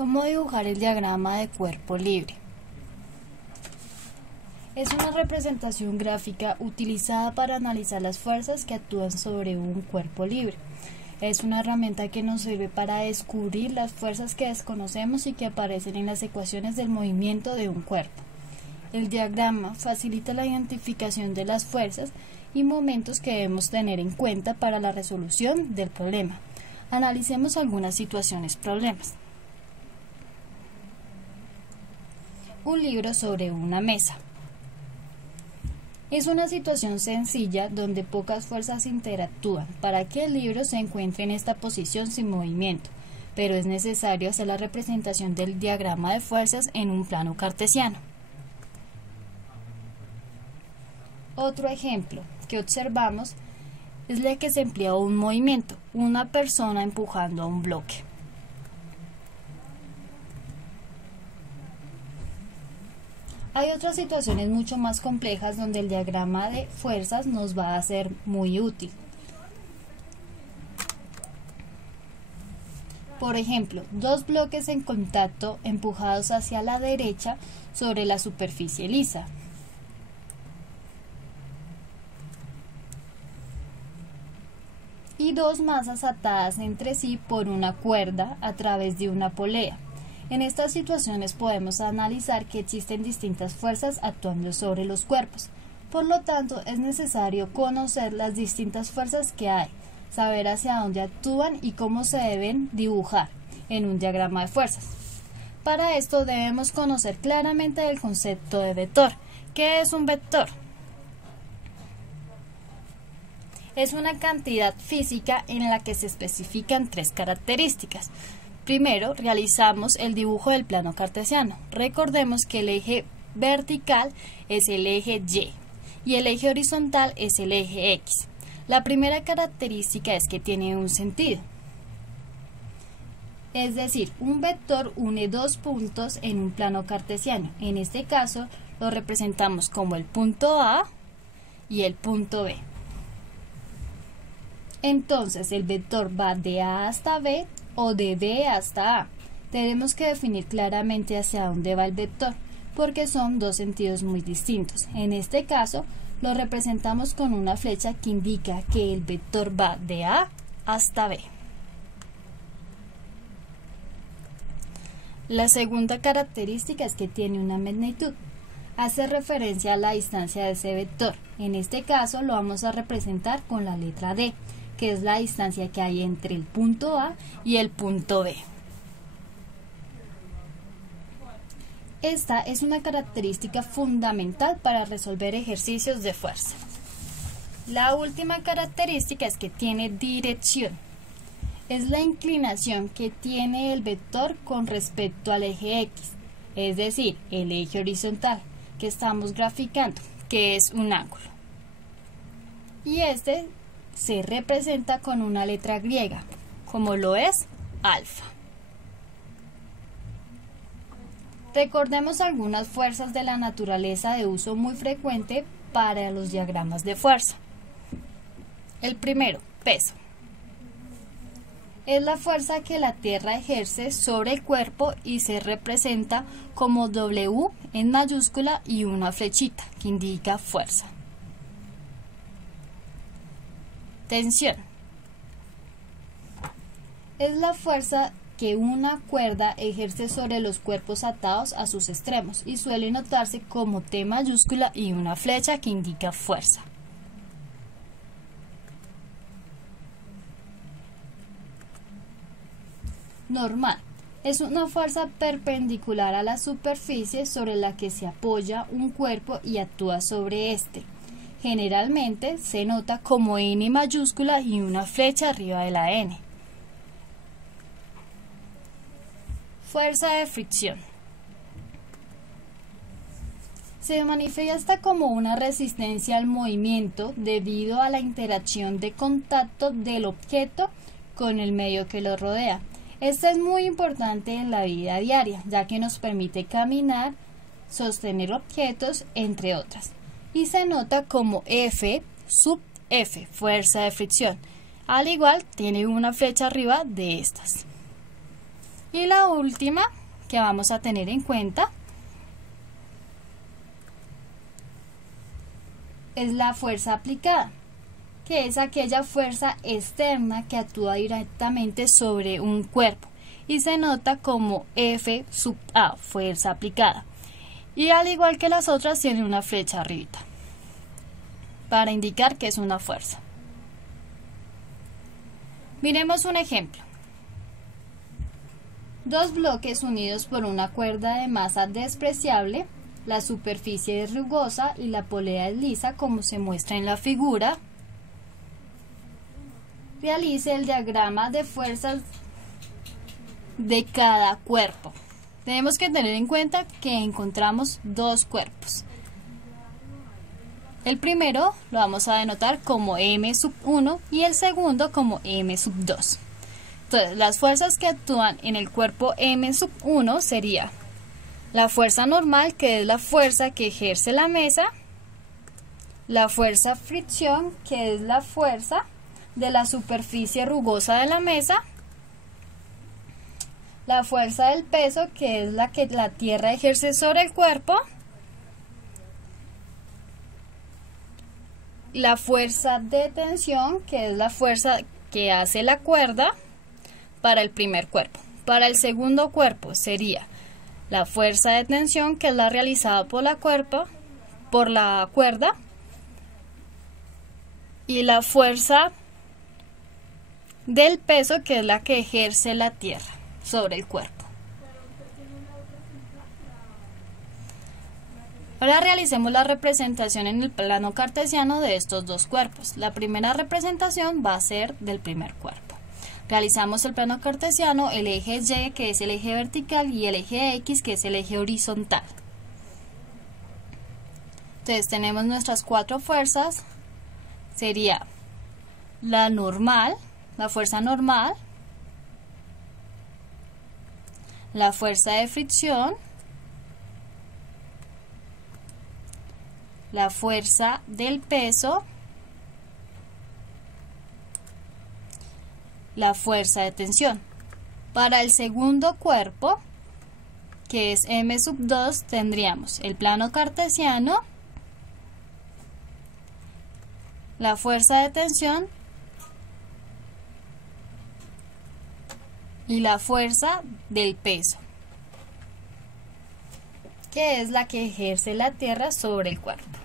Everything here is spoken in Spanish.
¿Cómo dibujar el diagrama de cuerpo libre? Es una representación gráfica utilizada para analizar las fuerzas que actúan sobre un cuerpo libre. Es una herramienta que nos sirve para descubrir las fuerzas que desconocemos y que aparecen en las ecuaciones del movimiento de un cuerpo. El diagrama facilita la identificación de las fuerzas y momentos que debemos tener en cuenta para la resolución del problema. Analicemos algunas situaciones problemas. Un libro sobre una mesa. Es una situación sencilla donde pocas fuerzas interactúan para que el libro se encuentre en esta posición sin movimiento, pero es necesario hacer la representación del diagrama de fuerzas en un plano cartesiano. Otro ejemplo que observamos es la que se emplea un movimiento, una persona empujando a un bloque. Hay otras situaciones mucho más complejas donde el diagrama de fuerzas nos va a ser muy útil. Por ejemplo, dos bloques en contacto empujados hacia la derecha sobre la superficie lisa. Y dos masas atadas entre sí por una cuerda a través de una polea. En estas situaciones podemos analizar que existen distintas fuerzas actuando sobre los cuerpos. Por lo tanto, es necesario conocer las distintas fuerzas que hay, saber hacia dónde actúan y cómo se deben dibujar en un diagrama de fuerzas. Para esto debemos conocer claramente el concepto de vector. ¿Qué es un vector? Es una cantidad física en la que se especifican tres características. Primero, realizamos el dibujo del plano cartesiano. Recordemos que el eje vertical es el eje Y y el eje horizontal es el eje X. La primera característica es que tiene un sentido. Es decir, un vector une dos puntos en un plano cartesiano. En este caso, lo representamos como el punto A y el punto B. Entonces, el vector va de A hasta B o de B hasta A. Tenemos que definir claramente hacia dónde va el vector, porque son dos sentidos muy distintos. En este caso, lo representamos con una flecha que indica que el vector va de A hasta B. La segunda característica es que tiene una magnitud. Hace referencia a la distancia de ese vector. En este caso, lo vamos a representar con la letra D, que es la distancia que hay entre el punto A y el punto B. Esta es una característica fundamental para resolver ejercicios de fuerza. La última característica es que tiene dirección. Es la inclinación que tiene el vector con respecto al eje X, es decir, el eje horizontal que estamos graficando, que es un ángulo. Y este se representa con una letra griega, como lo es alfa. Recordemos algunas fuerzas de la naturaleza de uso muy frecuente para los diagramas de fuerza. El primero, peso. Es la fuerza que la Tierra ejerce sobre el cuerpo y se representa como W en mayúscula y una flechita que indica fuerza. Tensión. Es la fuerza que una cuerda ejerce sobre los cuerpos atados a sus extremos y suele notarse como T mayúscula y una flecha que indica fuerza. Normal. Es una fuerza perpendicular a la superficie sobre la que se apoya un cuerpo y actúa sobre este. Generalmente se nota como N mayúscula y una flecha arriba de la N. Fuerza de fricción. Se manifiesta como una resistencia al movimiento debido a la interacción de contacto del objeto con el medio que lo rodea. Esta es muy importante en la vida diaria, ya que nos permite caminar, sostener objetos, entre otras. Y se nota como F sub F, fuerza de fricción. Al igual, tiene una flecha arriba de estas. Y la última que vamos a tener en cuenta es la fuerza aplicada, que es aquella fuerza externa que actúa directamente sobre un cuerpo y se nota como F sub A, fuerza aplicada. Y al igual que las otras tiene una flecha arribita para indicar que es una fuerza. Miremos un ejemplo. Dos bloques unidos por una cuerda de masa despreciable, la superficie es rugosa y la polea es lisa como se muestra en la figura. Realice el diagrama de fuerzas de cada cuerpo. Tenemos que tener en cuenta que encontramos dos cuerpos. El primero lo vamos a denotar como M sub 1 y el segundo como M sub 2. Entonces, las fuerzas que actúan en el cuerpo M sub 1 sería la fuerza normal, que es la fuerza que ejerce la mesa, la fuerza fricción, que es la fuerza de la superficie rugosa de la mesa, la fuerza del peso, que es la que la tierra ejerce sobre el cuerpo, la fuerza de tensión, que es la fuerza que hace la cuerda para el primer cuerpo. Para el segundo cuerpo sería la fuerza de tensión, que es la realizada por la cuerda, y la fuerza del peso, que es la que ejerce la tierra sobre el cuerpo. Ahora realicemos la representación en el plano cartesiano de estos dos cuerpos. La primera representación va a ser del primer cuerpo. Realizamos el plano cartesiano, el eje Y, que es el eje vertical, y el eje X, que es el eje horizontal. Entonces tenemos nuestras cuatro fuerzas. Sería la normal, la fuerza normal, la fuerza de fricción, la fuerza del peso, la fuerza de tensión. Para el segundo cuerpo, que es M sub 2, tendríamos el plano cartesiano, la fuerza de tensión y la fuerza del peso, que es la que ejerce la tierra sobre el cuerpo.